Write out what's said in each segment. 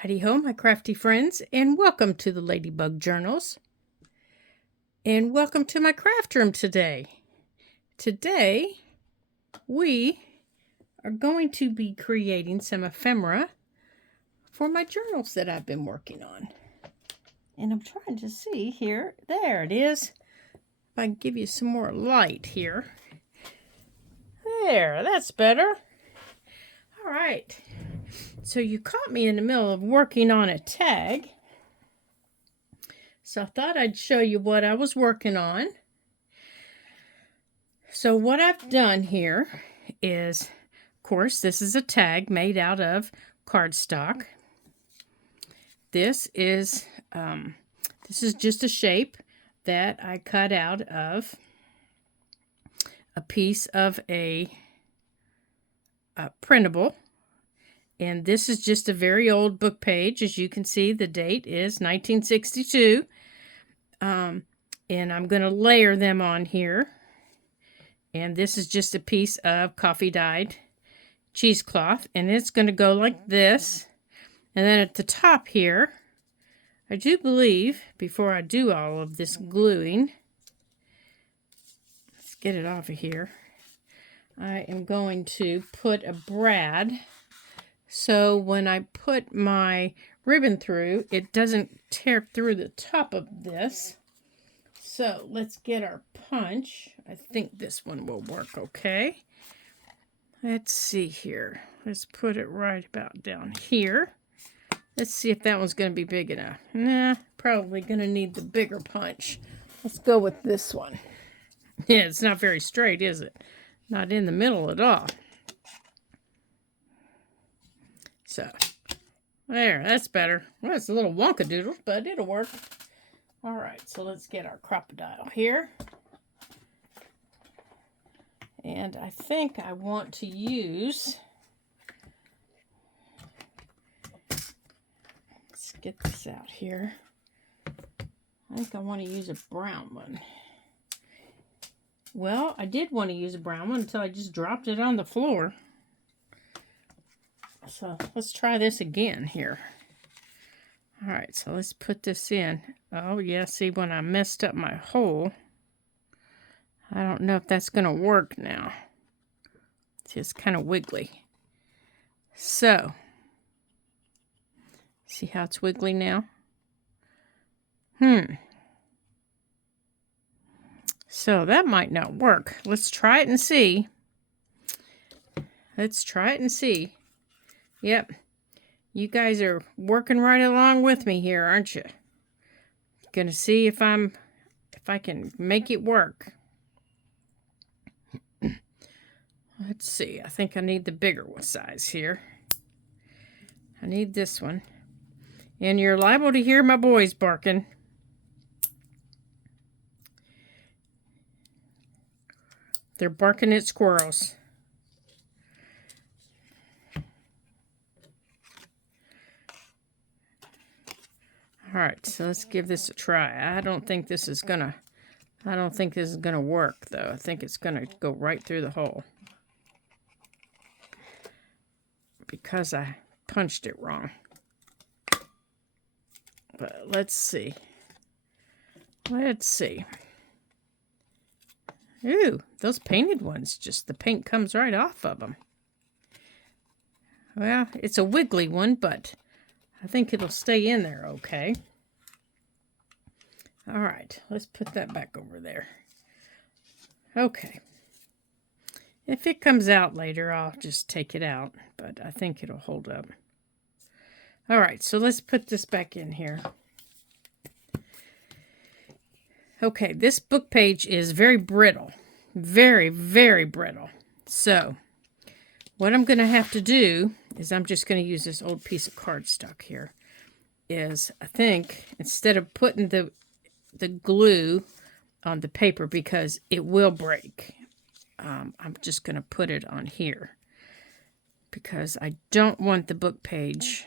Howdy ho, my crafty friends, and welcome to the Ladybug Journals. And welcome to my craft room today. Today, we are going to be creating some ephemera for my journals that I've been working on. And I'm trying to see here. There it is. If I can give you some more light here. There, that's better. All right. So you caught me in the middle of working on a tag. So I thought I'd show you what I was working on. So what I've done here is, of course, this is a tag made out of cardstock. This is just a shape that I cut out of a piece of a printable. And this is just a very old book page. As you can see, the date is 1962. And I'm going to layer them on here. And this is just a piece of coffee dyed cheesecloth. And it's going to go like this. And then at the top here, I do believe, before I do all of this gluing, let's get it off of here, I am going to put a brad. So when I put my ribbon through, it doesn't tear through the top of this. So let's get our punch. I think this one will work okay. Let's see here. Let's put it right about down here. Let's see if that one's going to be big enough. Nah, probably going to need the bigger punch. Let's go with this one. Yeah, it's not very straight, is it? Not in the middle at all. So, there, that's better. Well, it's a little wonkadoodle, but it'll work. All right, so let's get our crocodile here. And I think I want to use, let's get this out here. I think I want to use a brown one. Well, I did want to use a brown one until I just dropped it on the floor. So let's try this again here. All right, so let's put this in. Oh, yeah, see, when I messed up my hole, I don't know if that's going to work now. See, it's kind of wiggly. So, see how it's wiggly now? So that might not work. Let's try it and see. Let's try it and see. Yep. You guys are working right along with me here, aren't you? Gonna see if I can make it work. Let's see. I think I need the bigger one size here. I need this one. And you're liable to hear my boys barking. They're barking at squirrels. All right, so let's give this a try. I don't think this is gonna work though. I think it's gonna go right through the hole because I punched it wrong. But let's see. Let's see. Ooh, those painted ones, just the paint comes right off of them. Well, it's a wiggly one, but I think it'll stay in there okay. All right, let's put that back over there. Okay. If it comes out later, I'll just take it out, but I think it'll hold up. All right, so let's put this back in here. Okay, this book page is very brittle. Very, very brittle. So, what I'm going to have to do is I'm just going to use this old piece of cardstock here. I think, instead of putting the glue on the paper because it will break, I'm just going to put it on here because I don't want the book page.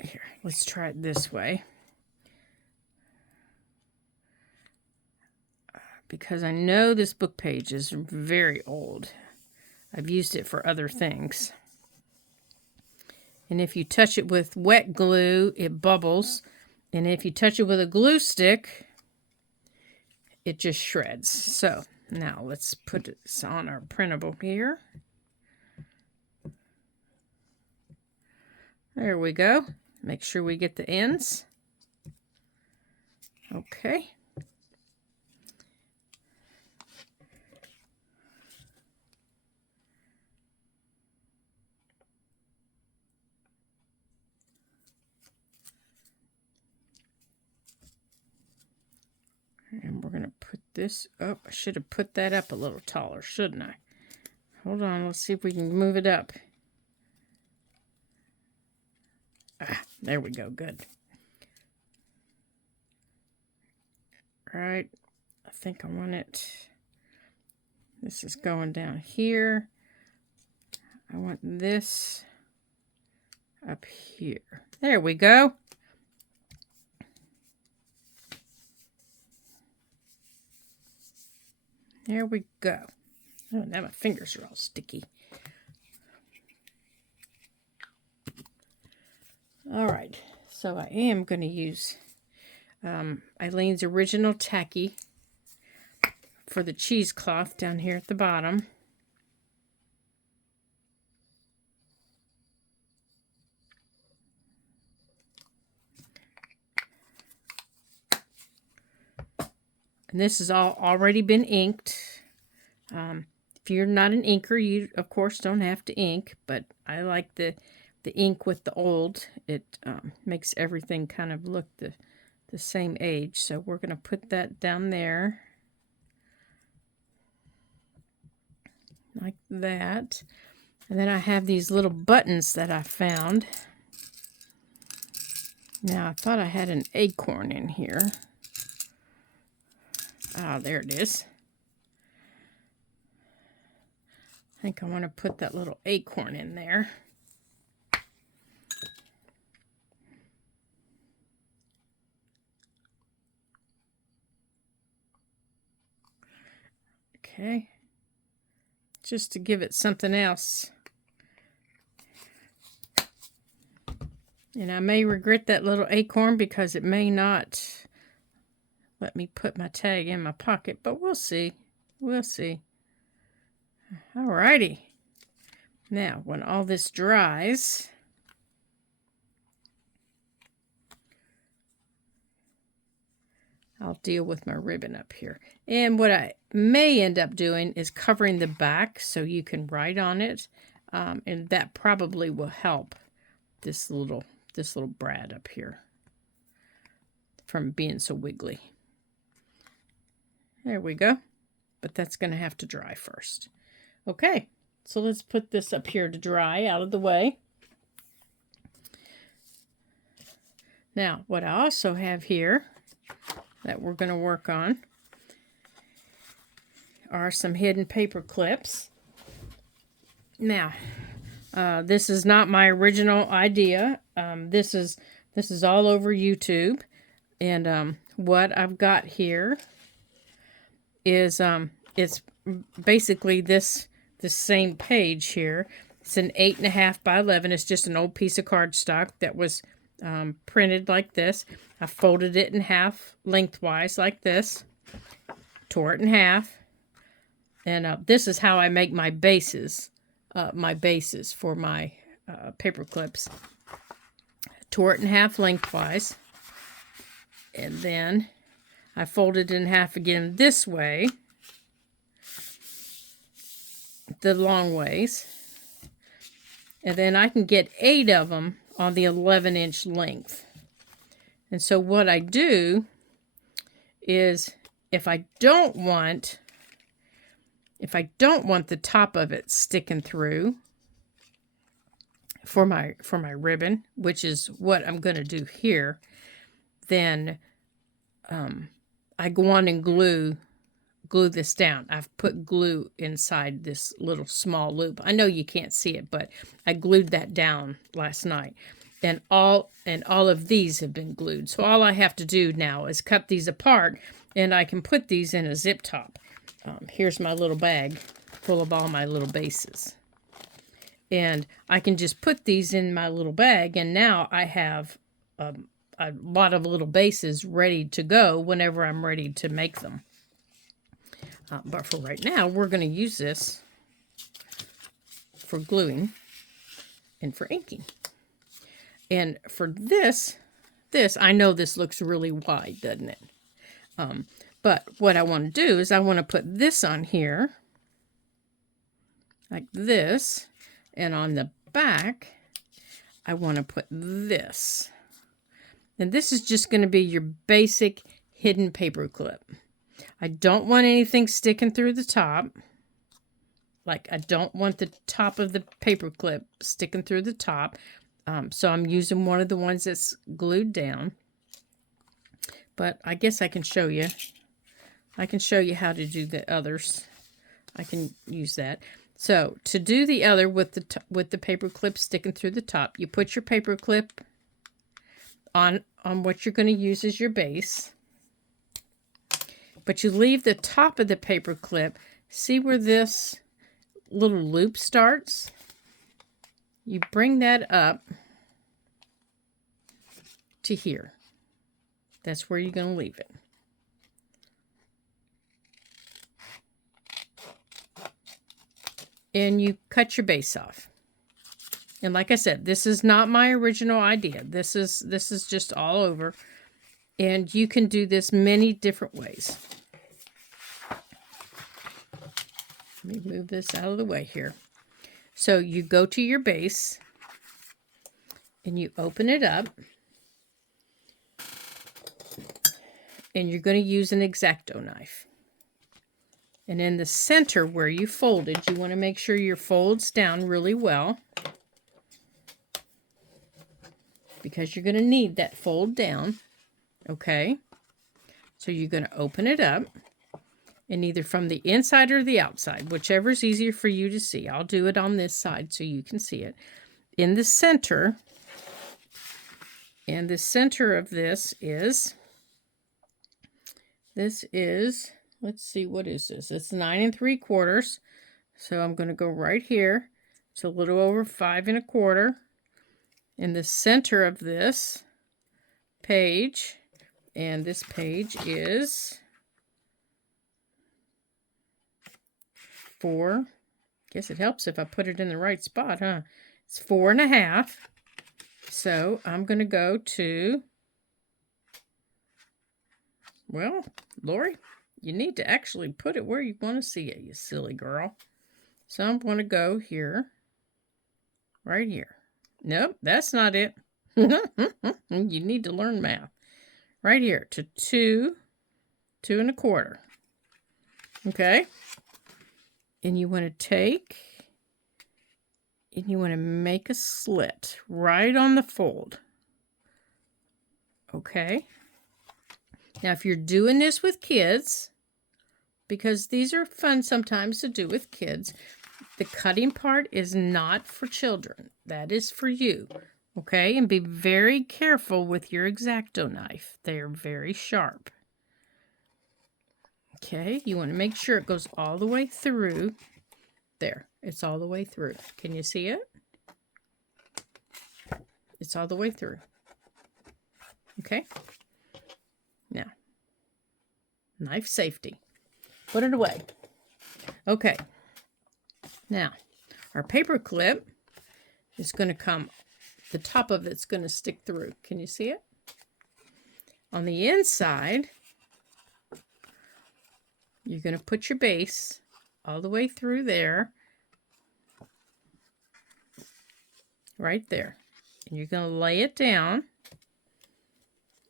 Here, let's try it this way. Because I know this book page is very old. I've used it for other things. And if you touch it with wet glue, it bubbles. And if you touch it with a glue stick, it just shreds. So now let's put this on our printable here. There we go. Make sure we get the ends. Okay. And we're going to put this up. I should have put that up a little taller, shouldn't I? Hold on, let's see if we can move it up. Ah, there we go, good. Right, I think I want it. This is going down here. I want this up here. There we go. There we go. Oh, now my fingers are all sticky. All right, so I am going to use Eileen's Original Tacky for the cheesecloth down here at the bottom. And this has all already been inked. If you're not an inker, you of course don't have to ink, but I like the ink with the old. It makes everything kind of look the same age. So we're going to put that down there. Like that. And then I have these little buttons that I found. Now I thought I had an acorn in here. Ah, there it is. I think I want to put that little acorn in there. Okay. Just to give it something else. And I may regret that little acorn because it may not let me put my tag in my pocket, but we'll see. We'll see. Alrighty. Now, when all this dries, I'll deal with my ribbon up here. And what I may end up doing is covering the back so you can write on it. And that probably will help this little brad up here from being so wiggly. There we go. But that's going to have to dry first. Okay, so let's put this up here to dry out of the way. Now, what I also have here that we're going to work on are some hidden paper clips. Now, this is not my original idea. This is all over YouTube, and what I've got here is it's basically this same page here. It's an 8.5 by 11. It's just an old piece of cardstock that was printed like this. I folded it in half lengthwise like this, tore it in half, and this is how I make my bases for my paper clips. Tore it in half lengthwise, and then I folded it in half again this way, the long ways, and then I can get 8 of them on the 11-inch length. And so what I do is if I don't want the top of it sticking through for my ribbon, which is what I'm going to do here, then I go on and glue this down. I've put glue inside this little small loop. I know you can't see it, but I glued that down last night. And all of these have been glued. So all I have to do now is cut these apart, and I can put these in a zip top. Here's my little bag full of all my little bases. And I can just put these in my little bag, and now I have a lot of little bases ready to go whenever I'm ready to make them. But for right now, we're going to use this for gluing and for inking. And for this, I know this looks really wide, doesn't it? But what I want to do is I want to put this on here, like this, and on the back, I want to put this. And this is just going to be your basic hidden paper clip. I don't want anything sticking through the top. Like, I don't want the top of the paper clip sticking through the top. So I'm using one of the ones that's glued down. But I guess I can show you. I can show you how to do the others. I can use that. So to do the other with the paper clip sticking through the top, you put your paper clip on what you're going to use as your base. But you leave the top of the paper clip. See where this little loop starts? You bring that up to here. That's where you're going to leave it. And you cut your base off. And like I said, this is not my original idea. This is just all over. And you can do this many different ways. Let me move this out of the way here. So you go to your base and you open it up. And you're going to use an X-Acto knife. And in the center where you folded, you want to make sure your fold's down really well, because you're going to need that fold down. Okay? So you're going to open it up, and either from the inside or the outside, whichever is easier for you to see. I'll do it on this side so you can see it. In the center, and the center of this is, let's see, what is this? It's 9 3/4. So I'm going to go right here. It's a little over 5 1/4. In the center of this page, and this page is 4. Guess it helps if I put it in the right spot, huh? It's 4 1/2. So I'm going to go to, well, Lori, you need to actually put it where you want to see it, you silly girl. So I'm going to go here, right here. Nope, that's not it. You need to learn math. Right here to 2 1/4. Okay? And you want to take, and you want to make a slit right on the fold. Okay? Now, if you're doing this with kids, because these are fun sometimes to do with kids, the cutting part is not for children. That is for you. Okay? And be very careful with your X-Acto knife. They are very sharp. Okay? You want to make sure it goes all the way through. There. It's all the way through. Can you see it? It's all the way through. Okay? Now, knife safety. Put it away. Okay. Now, our paper clip is going to come, the top of it's going to stick through. Can you see it? On the inside, you're going to put your base all the way through there. Right there. And you're going to lay it down.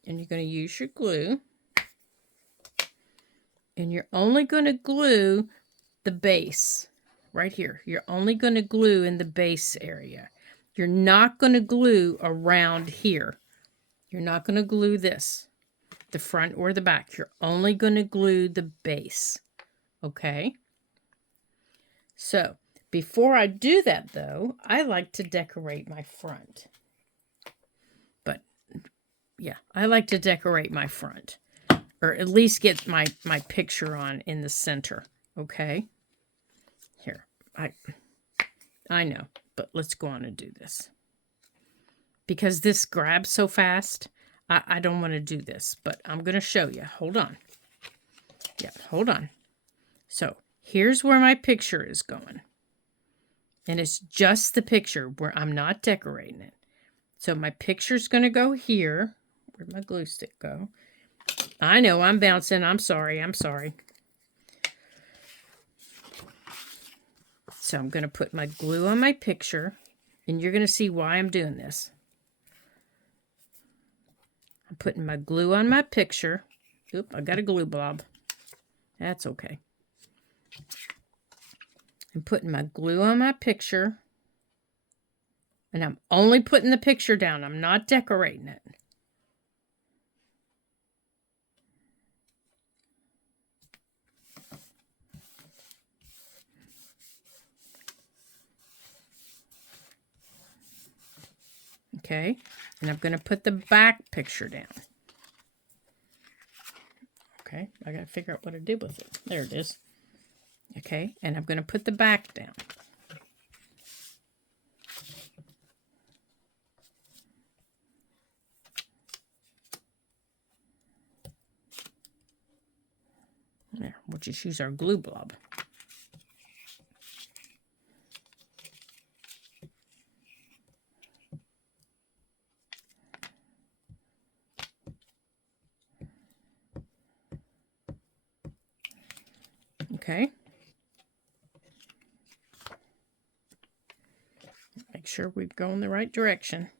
And you're going to use your glue. And you're only going to glue the base right here. You're only going to glue in the base area. You're not going to glue around here. You're not going to glue this, the front or the back. You're only going to glue the base. Okay? So, before I do that, though, I like to decorate my front. But, yeah, I like to decorate my front. Or at least get my picture on in the center. Okay? Here. I know. but let's go on and do this. Because this grabs so fast, I don't want to do this, but I'm going to show you. Hold on. Yeah, hold on. So here's where my picture is going. And it's just the picture where I'm not decorating it. So my picture's going to go here. Where'd my glue stick go? I know, I'm bouncing. I'm sorry. So I'm going to put my glue on my picture. And you're going to see why I'm doing this. I'm putting my glue on my picture. Oop, I got a glue blob. That's okay. I'm putting my glue on my picture. And I'm only putting the picture down. I'm not decorating it. Okay, and I'm going to put the back picture down. Okay, I got to figure out what I did with it. There it is. Okay, and I'm going to put the back down. There, we'll just use our glue blob. Okay. Make sure we go in the right direction.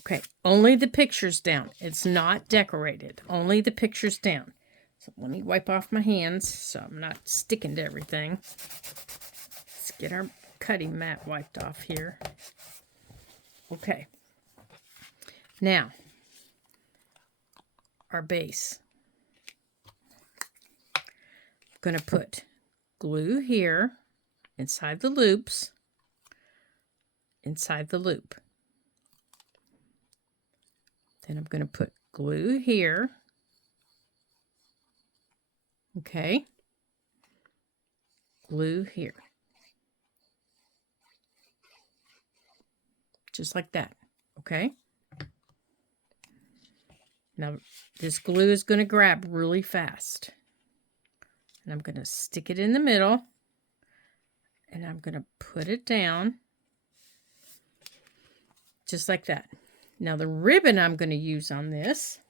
Okay, only the picture's down. It's not decorated. Only the picture's down. So let me wipe off my hands so I'm not sticking to everything. Let's get our cutting mat wiped off here. Okay. Now, our base. I'm going to put glue here inside the loops, inside the loop. Then I'm going to put glue here. Okay. Glue here. Just like that. Okay. Now, this glue is going to grab really fast. And I'm going to stick it in the middle. And I'm going to put it down. Just like that. Now, the ribbon I'm going to use on this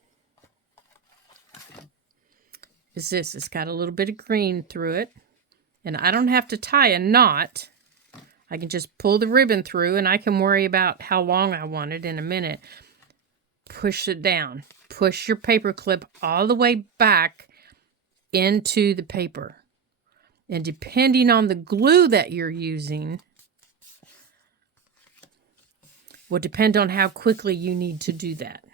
is this. It's got a little bit of green through it. And I don't have to tie a knot. I can just pull the ribbon through, and I can worry about how long I want it in a minute. Push it down. Push your paper clip all the way back into the paper. And depending on the glue that you're using, will depend on how quickly you need to do that.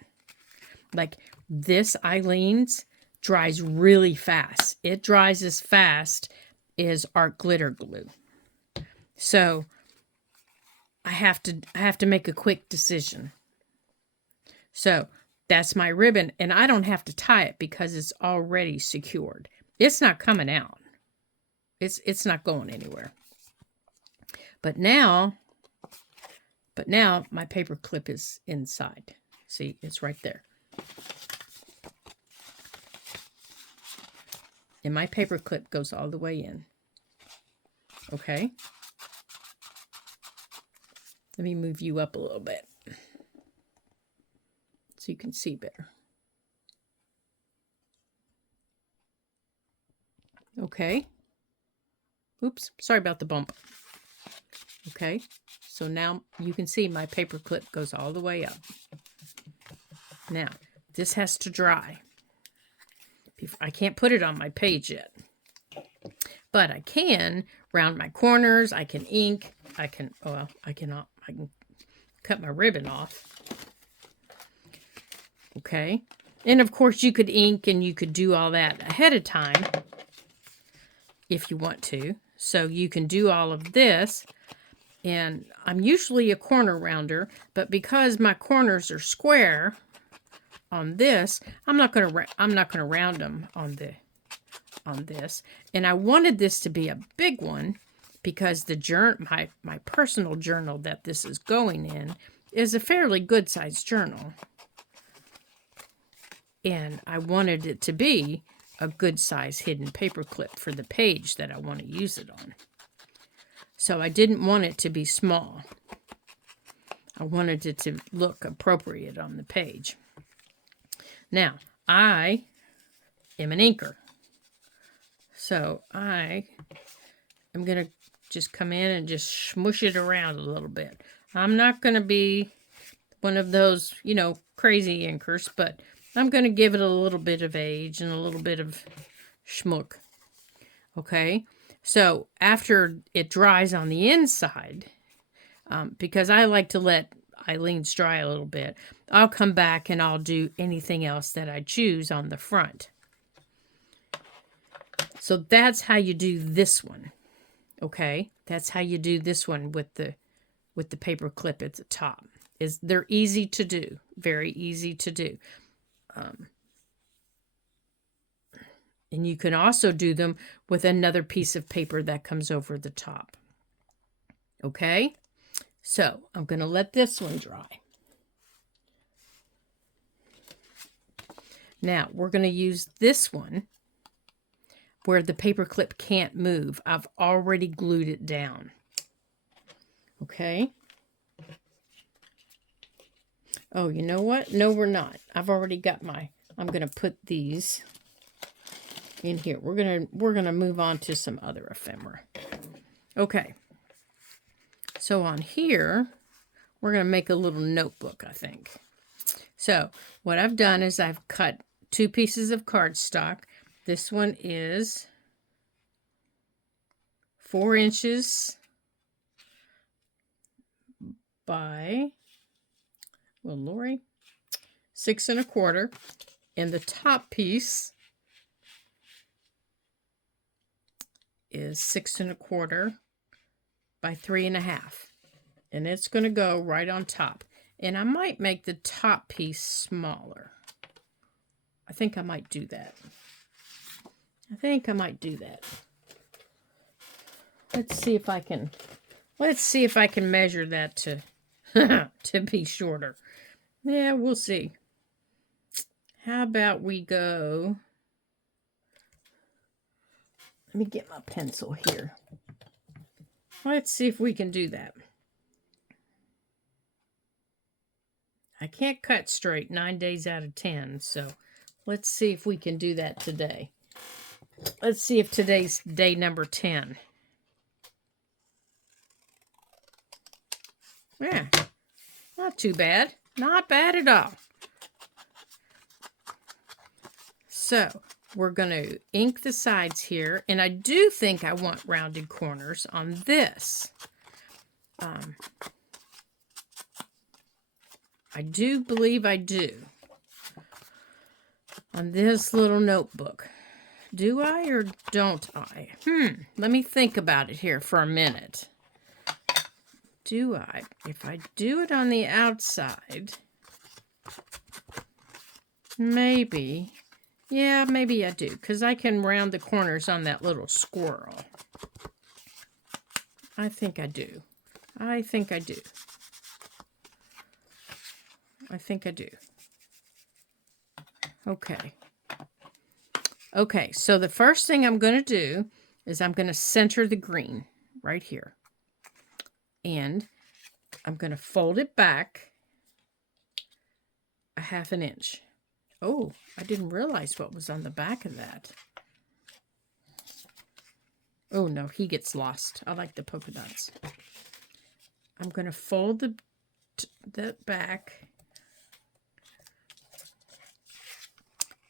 Like this Eileen's dries really fast. It dries as fast as art glitter glue. So I have to make a quick decision. So that's my ribbon, and I don't have to tie it because it's already secured. It's not coming out. It's not going anywhere. But now my paper clip is inside. See, it's right there. And my paper clip goes all the way in. Okay. Let me move you up a little bit so you can see better. Okay. Oops, sorry about the bump. Okay, so now you can see my paper clip goes all the way up. Now, this has to dry. I can't put it on my page yet. But I can round my corners, I can ink, I can cut my ribbon off. Okay, and of course you could ink and you could do all that ahead of time if you want to. So you can do all of this. And I'm usually a corner rounder, but because my corners are square on this, I'm not going to round them on the on this. And I wanted this to be a big one because the my personal journal that this is going in is a fairly good sized journal. And I wanted it to be a good size hidden paper clip for the page that I want to use it on. So I didn't want it to be small. I wanted it to look appropriate on the page. Now, I am an inker. So I am going to just come in and just smush it around a little bit. I'm not going to be one of those, you know, crazy inkers, but I'm going to give it a little bit of age and a little bit of schmuck. Okay? So after it dries on the inside, because I like to let Eileen's dry a little bit, I'll come back and I'll do anything else that I choose on the front. So that's how you do this one. Okay? That's how you do this one with the paper clip at the top. They're easy to do. Very easy to do. And you can also do them with another piece of paper that comes over the top. Okay? So, I'm going to let this one dry. Now, we're going to use this one where the paper clip can't move. I've already glued it down. Okay? Oh, you know what? No, we're not. I've already got I'm going to put these in here. We're going to move on to some other ephemera. Okay. So on here, we're going to make a little notebook, I think. So what I've done is I've cut 2 pieces of cardstock. This one is 4 inches by, well, Lori, 6 1/4. And the top piece is 6 1/4 by 3 1/2. And it's going to go right on top. And I might make the top piece smaller. I think I might do that. Let's see if I can measure that to to be shorter. Yeah, we'll see. How about we go, let me get my pencil here. Let's see if we can do that. I can't cut straight 9 days out of 10, so let's see if we can do that today. Let's see if today's day number 10. Yeah, not too bad. Not bad at all. So, we're going to ink the sides here, and I do think I want rounded corners on this. I do believe I do. On this little notebook. Do I or don't I? Let me think about it here for a minute. Do I? If I do it on the outside, maybe. Yeah, maybe I do, because I can round the corners on that little squirrel. I think I do. I think I do. Okay. Okay, so the first thing I'm going to do is I'm going to center the green right here. And I'm going to fold it back a 1/2 inch. Oh, I didn't realize what was on the back of that. Oh, no, he gets lost. I like the polka dots. I'm going to fold that back.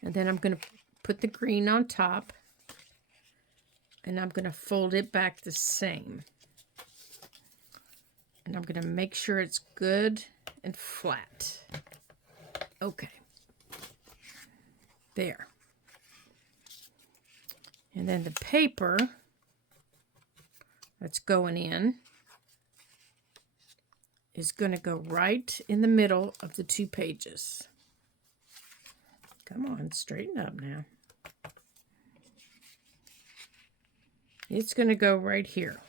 And then I'm going to put the green on top. And I'm going to fold it back the same. And I'm going to make sure it's good and flat. Okay. There. And then the paper that's going in is going to go right in the middle of the 2 pages. Come on, straighten up now. It's going to go right here.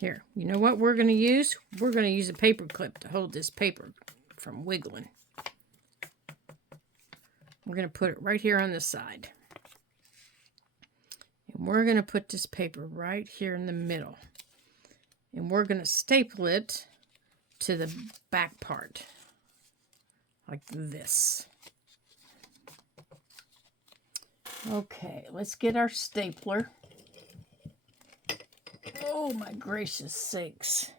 Here, you know what we're going to use? We're going to use a paper clip to hold this paper from wiggling. We're going to put it right here on the side. And we're going to put this paper right here in the middle. And we're going to staple it to the back part. Like this. Okay, let's get our stapler. Oh my gracious sakes.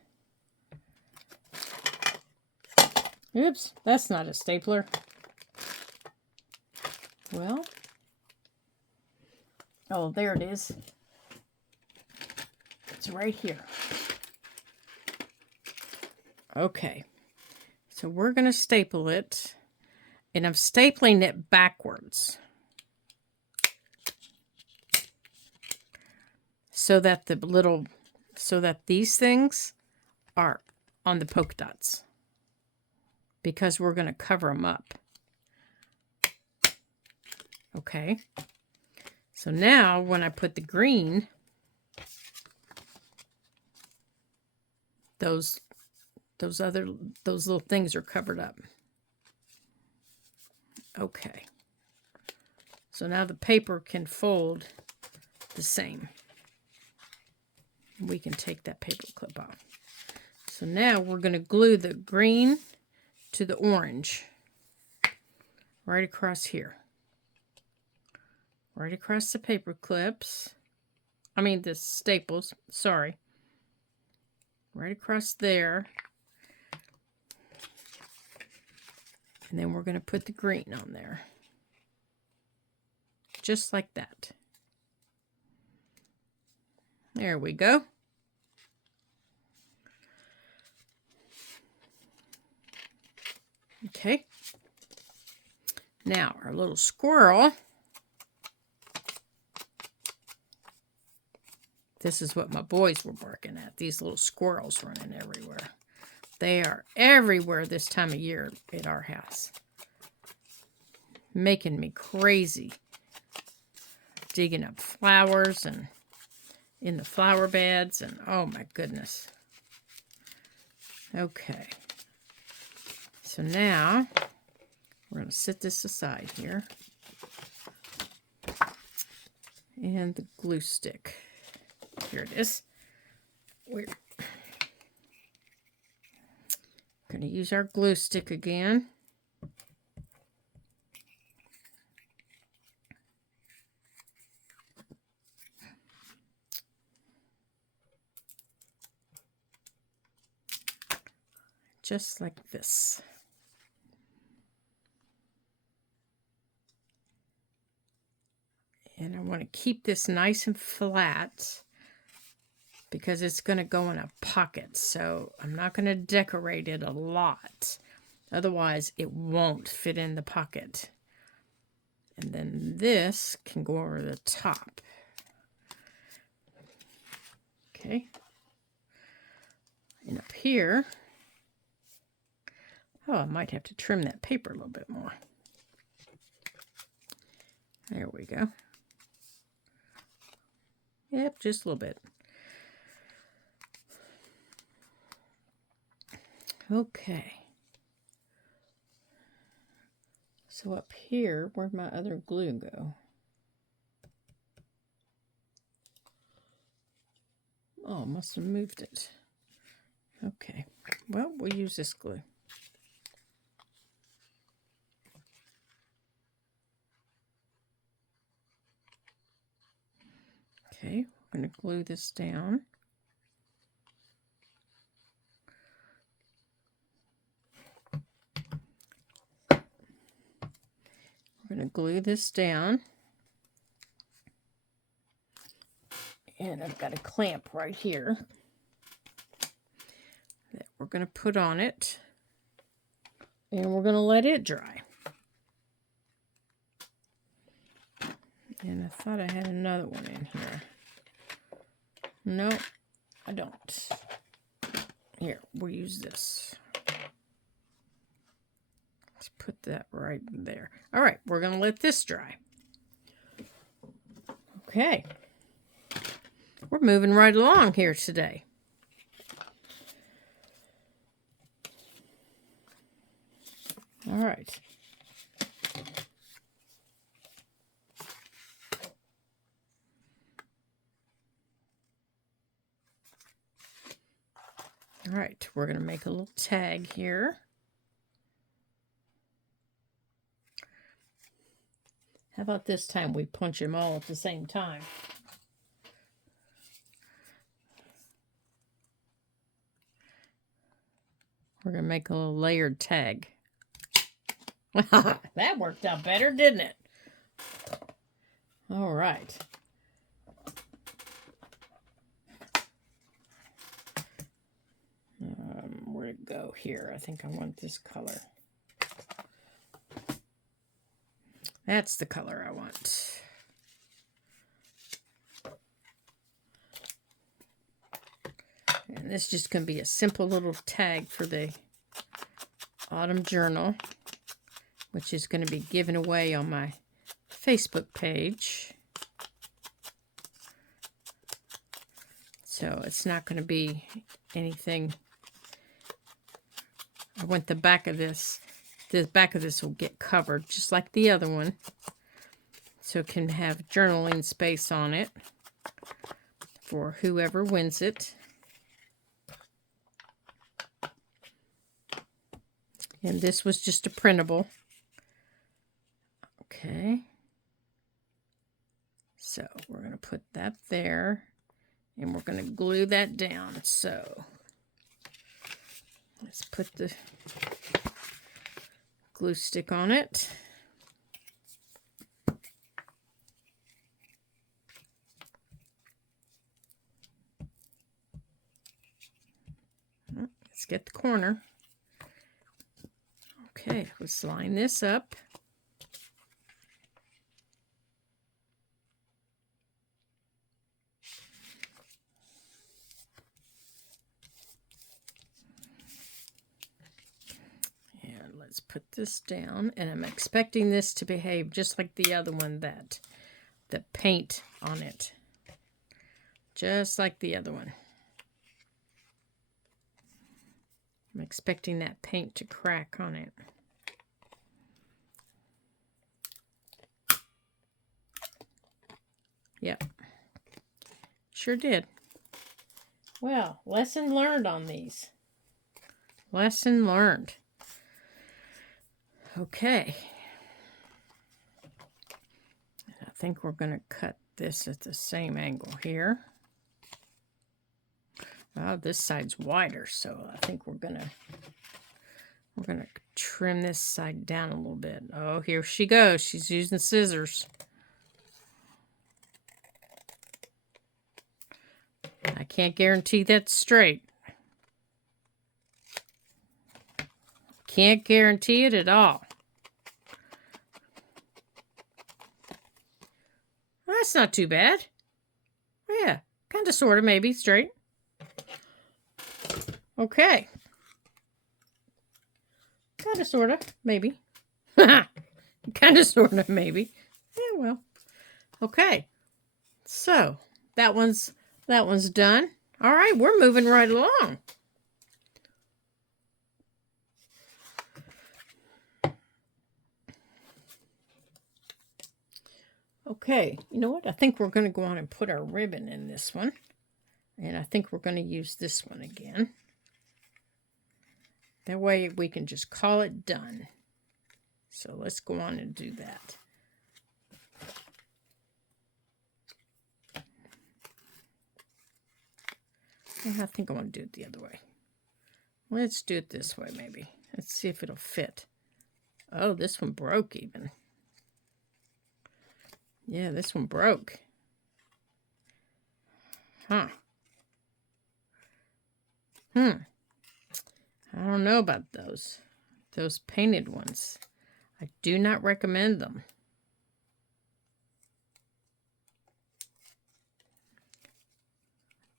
Oops, that's not a stapler. Well, oh, there it is. It's right here. Okay, so we're going to staple it, and I'm stapling it backwards so that these things are on the polka dots, because we're going to cover them up. Okay, so now when I put the green, those little things are covered up. Okay, so now the paper can fold the same. We can take that paper clip off. So now we're going to glue the green to the orange right across here. Right across the paper clips. I mean the staples, sorry. Right across there. And then we're going to put the green on there. Just like that. There we go. Okay. Now our little squirrel. This is what my boys were barking at. These little squirrels running everywhere. They are everywhere this time of year at our house. Making me crazy. Digging up flowers and in the flower beds, and oh my goodness. Okay. So now we're going to set this aside here. And the glue stick. Here it is. We're going to use our glue stick again. Just like this. And I want to keep this nice and flat because it's going to go in a pocket. So I'm not going to decorate it a lot. Otherwise, it won't fit in the pocket. And then this can go over the top. Okay. And up here, oh, I might have to trim that paper a little bit more. There we go. Yep, just a little bit. Okay. So up here, where'd my other glue go? Oh, must have moved it. Okay. Well, we'll use this glue. Okay, we're going to glue this down. We're going to glue this down. And I've got a clamp right here that we're going to put on it. And we're going to let it dry. And I thought I had another one in here. No, I don't. Here, we'll use this. Let's put that right there. All right, we're going to let this dry. Okay. we're moving right along here today. All right. All right, we're going to make a little tag here. How about this time we punch them all at the same time? We're going to make a little layered tag. That worked out better, didn't it? All right. Where'd it go here? I think I want this color. That's the color I want. And this is just going to be a simple little tag for the autumn journal, which is going to be given away on my Facebook page. So it's not going to be anything. I want the back of this. The back of this will get covered just like the other one. So it can have journaling space on it for whoever wins it. And this was just a printable. Okay. So we're going to put that there. And we're going to glue that down. So let's put the glue stick on it. Let's get the corner. Okay, let's line this up. Let's put this down, and I'm expecting this to behave just like the other one, that the paint on it, just like the other one. I'm expecting that paint to crack on it. Yep, sure did. Well, lesson learned on these. Lesson learned. Okay. I think we're going to cut this at the same angle here. This side's wider, so I think we're gonna trim this side down a little bit. Oh, here she goes. She's using scissors. I can't guarantee that's straight. Can't guarantee it at all. That's not too bad. Yeah, kind of, sort of, maybe straight. Okay. Kind of, sort of, maybe. Kind of, sort of, maybe. Yeah, well. Okay. So, that one's done. All right, we're moving right along. Okay, you know what? I think we're going to go on and put our ribbon in this one. And I think we're going to use this one again. That way we can just call it done. So let's go on and do that. I think I want to do it the other way. Let's do it this way maybe. Let's see if it'll fit. Oh, this one broke even. Yeah, this one broke. Huh. I don't know about those. Those painted ones. I do not recommend them.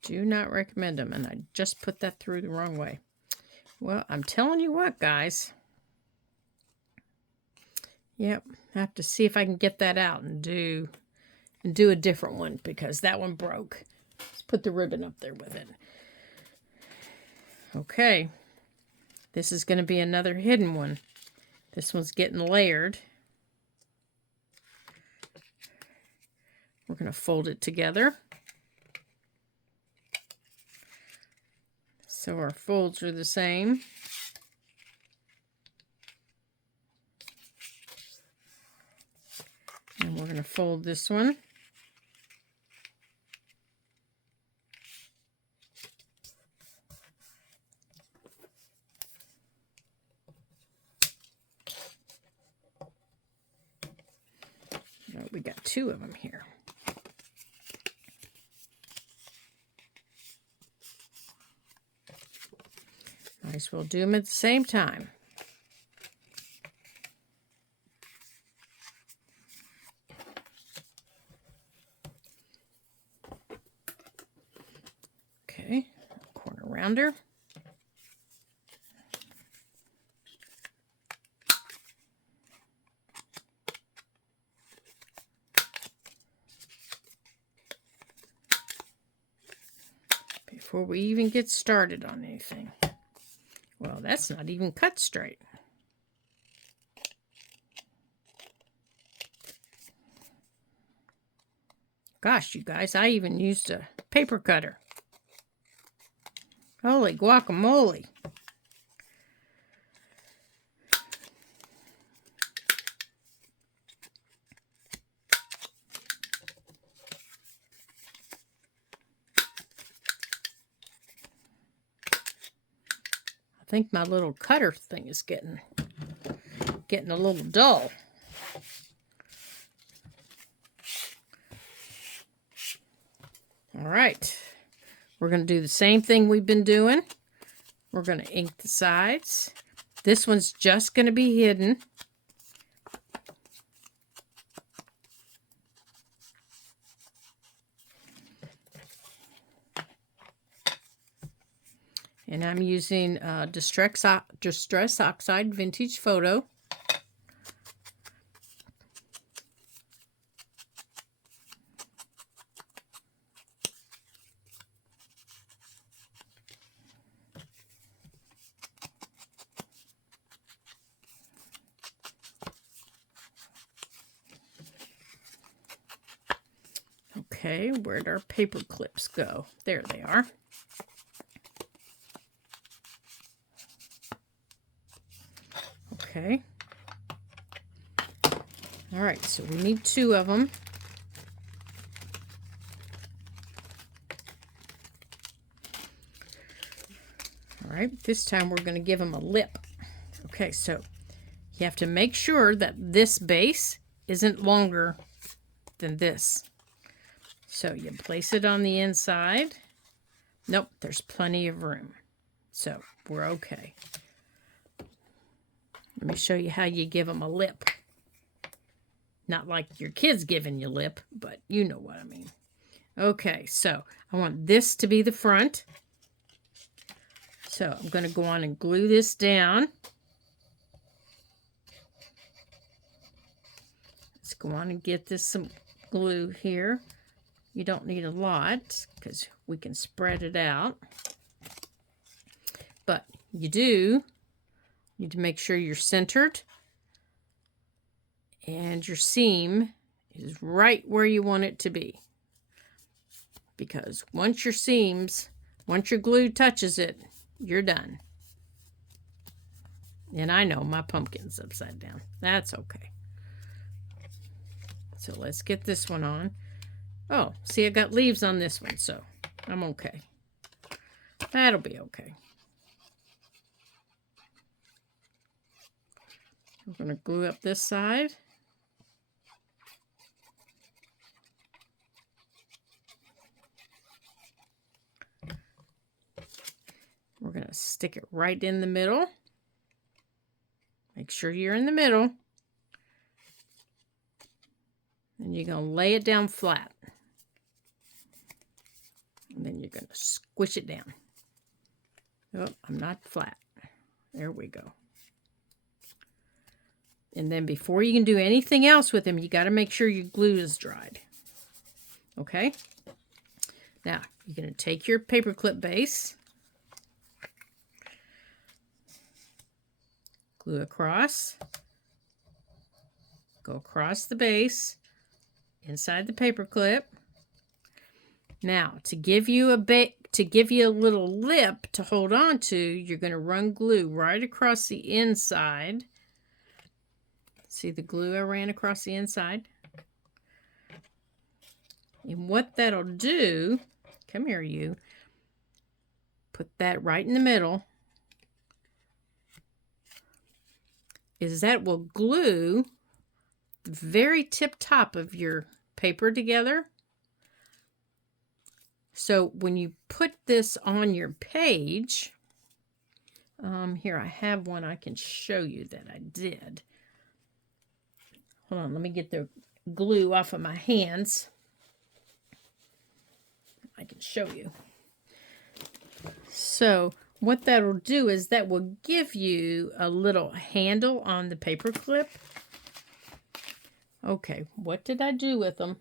Do not recommend them. And I just put that through the wrong way. Well, I'm telling you what, guys. Yep, I have to see if I can get that out and do a different one, because that one broke. Let's put the ribbon up there with it. Okay. This is going to be another hidden one. This one's getting layered. We're going to fold it together. So our folds are the same. And we're going to fold this one. Oh, we got two of them here. Might as well do them at the same time. Okay, corner rounder. Before we even get started on anything. Well, that's not even cut straight. Gosh, you guys, I even used a paper cutter. Holy guacamole. I think my little cutter thing is getting a little dull. All right. We're going to do the same thing we've been doing. We're going to ink the sides. This one's just going to be hidden. And I'm using Distress Oxide Vintage Photo. Okay, where'd our paper clips go? There they are. Okay. All right, so we need two of them. All right, this time we're going to give them a lip. Okay, so you have to make sure that this base isn't longer than this. So you place it on the inside. Nope, there's plenty of room. So we're okay. Let me show you how you give them a lip. Not like your kids giving you lip, but you know what I mean. Okay, so I want this to be the front. So I'm going to go on and glue this down. Let's go on and get this some glue here. You don't need a lot because we can spread it out. But you do need to make sure you're centered and your seam is right where you want it to be. Because once your glue touches it, you're done. And I know my pumpkin's upside down. That's okay. So let's get this one on. Oh, see, I got leaves on this one, so I'm okay. That'll be okay. I'm going to glue up this side. We're going to stick it right in the middle. Make sure you're in the middle. And you're going to lay it down flat. And then you're going to squish it down. Oh, I'm not flat. There we go. And then before you can do anything else with them, you got to make sure your glue is dried. Okay? Now, you're going to take your paperclip base, glue across, go across the base, inside the paperclip. Now, to give you a little lip to hold on to, you're going to run glue right across the inside. See the glue I ran across the inside? And what that'll do, come here you, put that right in the middle, is that will glue the very tip top of your paper together. So when you put this on your page, here I have one I can show you that I did. Hold on, let me get the glue off of my hands. I can show you. So what that'll do is that will give you a little handle on the paper clip. Okay, what did I do with them?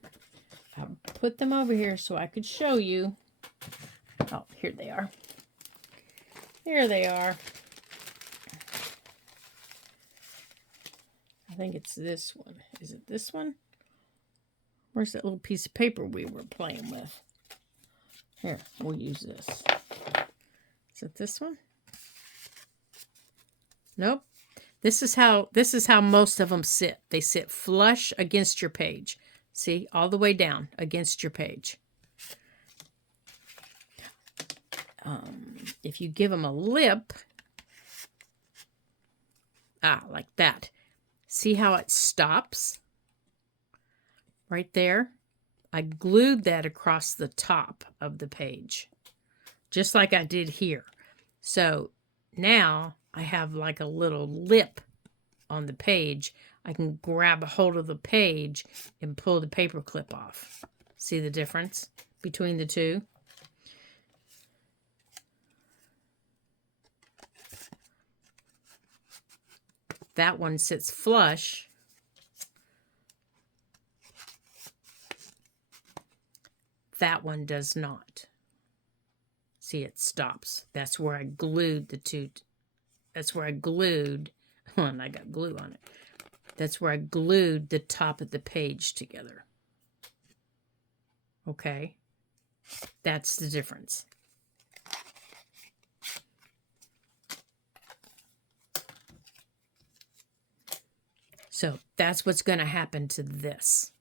I put them over here so I could show you. Oh, here they are. Here they are. I think it's this one. Is it this one? Where's that little piece of paper we were playing with? Here, we'll use this. Is it this one? Nope. This is how most of them sit. They sit flush against your page. See, all the way down against your page. If you give them a lip, like that. See how it stops? Right there. I glued that across the top of the page, just like I did here. So now I have like a little lip on the page. I can grab a hold of the page and pull the paper clip off. See the difference between the two? That one sits flush. That one does not. See, it stops. That's where I glued the two. That's where I glued, and I got glue on it. That's where I glued the top of the page together. Okay? That's the difference. So that's what's going to happen to this,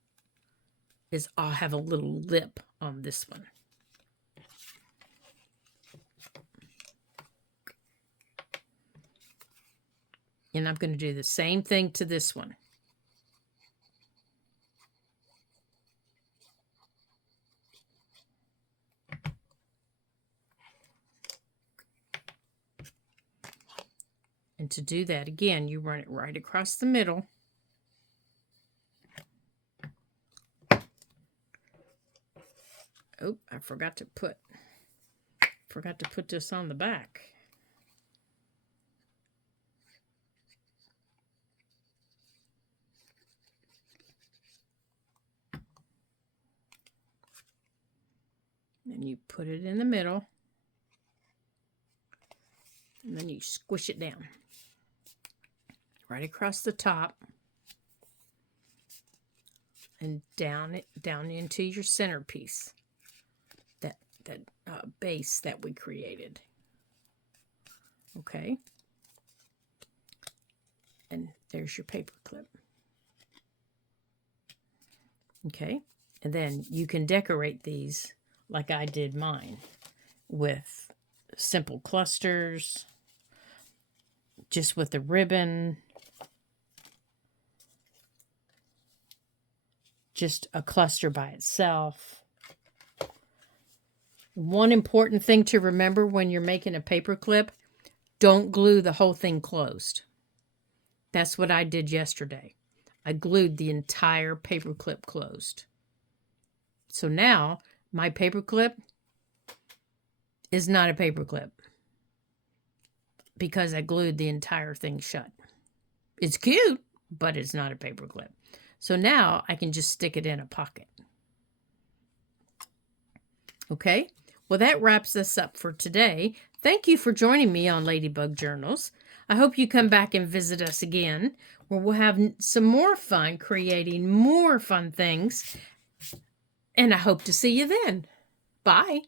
is I'll have a little lip on this one. And I'm going to do the same thing to this one. And to do that, again, you run it right across the middle. Oh, I forgot to put this on the back. And you put it in the middle. And then you squish it down. Right across the top. And down into your centerpiece. That base that we created. Okay. And there's your paper clip. Okay. And then you can decorate these like I did mine with simple clusters, just with the ribbon, just a cluster by itself. One important thing to remember when you're making a paper clip, don't glue the whole thing closed. That's what I did yesterday. I glued the entire paper clip closed. So now my paper clip is not a paper clip because I glued the entire thing shut. It's cute, but it's not a paper clip. So now I can just stick it in a pocket. Okay, well, that wraps us up for today. Thank you for joining me on Ladybug Journals. I hope you come back and visit us again, where we'll have some more fun creating more fun things. And I hope to see you then. Bye.